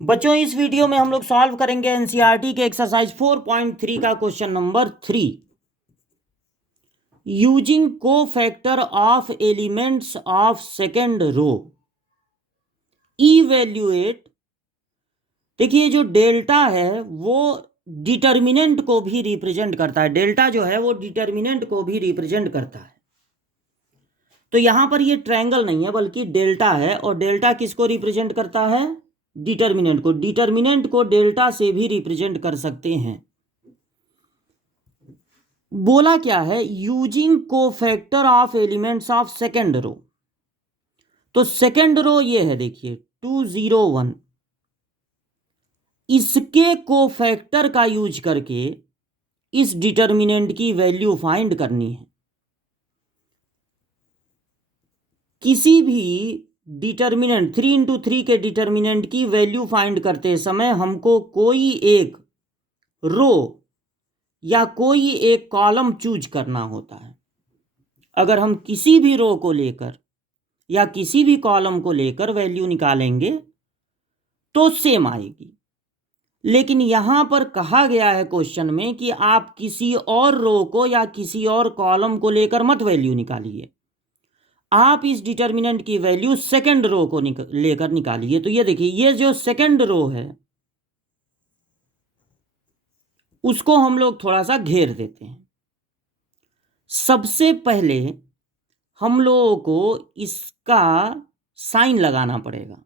बच्चों इस वीडियो में हम लोग सॉल्व करेंगे एनसीईआरटी के एक्सरसाइज 4.3 का question number 3 using cofactor of elements of second row evaluate. देखिए जो डेल्टा है वो डिटर्मिनेंट को भी रिप्रेजेंट करता है। डेल्टा जो है वो डिटर्मिनेंट को भी रिप्रेजेंट करता है। तो यहां पर ये ट्रायंगल नहीं है बल्कि डेल्टा है, और डेल्टा किसको रिप्रेजेंट करता है? डिटर्मिनेंट को। डिटर्मिनेंट को डेल्टा से भी रिप्रेजेंट कर सकते हैं। बोला क्या है? Using cofactor of elements of second row. तो सेकेंड रो ये है, देखिए 201, इसके कोफैक्टर का यूज करके इस डिटर्मिनेंट की वैल्यू फाइंड करनी है। किसी भी डिटर्मिनेंट 3 इंटू 3 के डिटर्मिनेंट की वैल्यू फाइंड करते समय हमको कोई एक रो या कोई एक कॉलम चूज करना होता है। अगर हम किसी भी रो को लेकर या किसी भी कॉलम को लेकर वैल्यू निकालेंगे तो सेम आएगी। लेकिन यहां पर कहा गया है क्वेश्चन में कि आप किसी और रो को या किसी और कॉलम को लेकर मत वैल्यू निकालिए, आप इस डिटर्मिनेंट की वैल्यू सेकंड रो को लेकर निकालिए। तो ये देखिए, ये जो सेकंड रो है उसको हम लोग थोड़ा सा घेर देते हैं। सबसे पहले हम लोगों को इसका साइन लगाना पड़ेगा।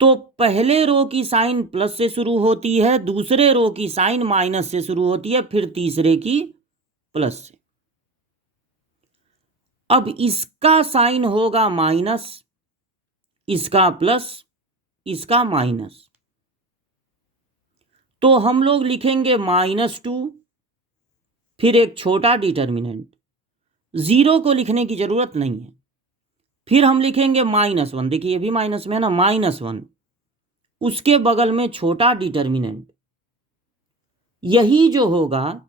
तो पहले रो की साइन प्लस से शुरू होती है, दूसरे रो की साइन माइनस से शुरू होती है, फिर तीसरे की प्लस से। अब इसका साइन होगा माइनस, इसका प्लस, इसका माइनस। तो हम लोग लिखेंगे -2, फिर एक छोटा डिटर्मिनेंट। जीरो को लिखने की जरूरत नहीं है। फिर हम लिखेंगे -1, देखिए ये भी माइनस में है ना, -1, उसके बगल में छोटा डिटर्मिनेंट। यही जो होगा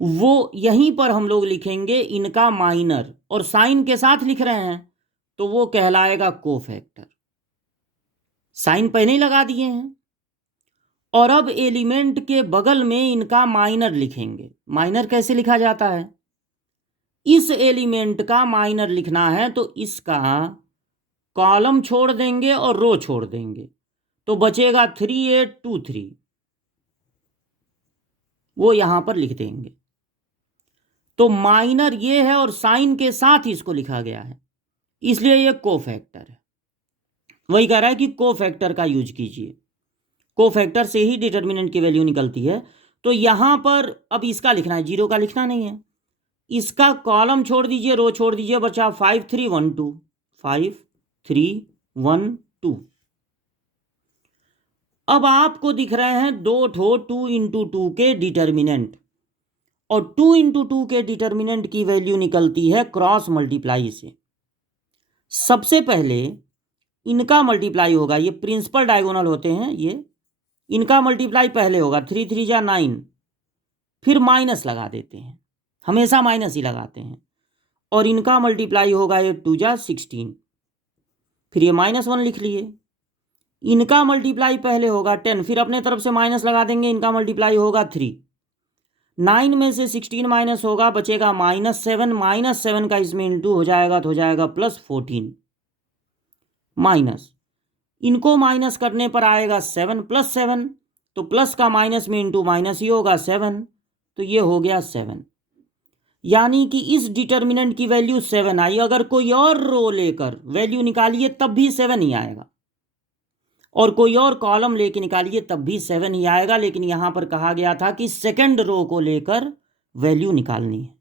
वो यहीं पर हम लोग लिखेंगे इनका माइनर, और साइन के साथ लिख रहे हैं तो वो कहलाएगा कोफैक्टर। साइन पहले ही लगा दिए हैं। और अब एलिमेंट के बगल में इनका माइनर लिखेंगे। माइनर कैसे लिखा जाता है? इस एलिमेंट का माइनर लिखना है तो इसका कॉलम छोड़ देंगे और रो छोड़ देंगे, तो बचेगा 3823, वो यहां पर लिख देंगे। तो माइनर ये है और साइन के साथ ही इसको लिखा गया है, इसलिए ये कोफैक्टर है। वही कह रहा है कि कोफैक्टर का यूज कीजिए, कोफैक्टर से ही डिटर्मिनेंट की वैल्यू निकलती है। तो यहां पर अब इसका लिखना है, जीरो का लिखना नहीं है। इसका कॉलम छोड़ दीजिए, रो छोड़ दीजिए, बचा 5312, 5312। अब आपको दिख रहे हैं दो ठो 2 इंटू 2 के डिटर्मिनेंट, और 2 इंटू 2 के डिटर्मिनेंट की वैल्यू निकलती है क्रॉस मल्टीप्लाई से। सबसे पहले इनका मल्टीप्लाई होगा, ये प्रिंसिपल डायगोनल होते हैं, ये इनका मल्टीप्लाई पहले होगा, 3 3 जा 9, फिर माइनस लगा देते हैं, हमेशा माइनस ही लगाते हैं। और इनका मल्टीप्लाई होगा, ये 2 जा 16, फिर ये -1 लिख लिए। इनका मल्टीप्लाई पहले होगा 10, फिर अपने तरफ से माइनस लगा देंगे, इनका मल्टीप्लाई होगा 3। 9 में से 16 माइनस होगा, बचेगा -7, -7 का इसमें इंटू हो जाएगा तो हो जाएगा +14, माइनस, इनको माइनस करने पर आएगा 7 +7, तो प्लस का माइनस में इंटू माइनस ही होगा 7, तो ये हो गया 7। यानी कि इस डिटर्मिनेंट की वैल्यू 7 आई। अगर कोई और रो लेकर वैल्यू निकालिए तब भी 7 ही आएगा, और कोई और कॉलम लेके निकालिए तब भी 7 ही आएगा। लेकिन यहां पर कहा गया था कि सेकंड रो को लेकर वैल्यू निकालनी है।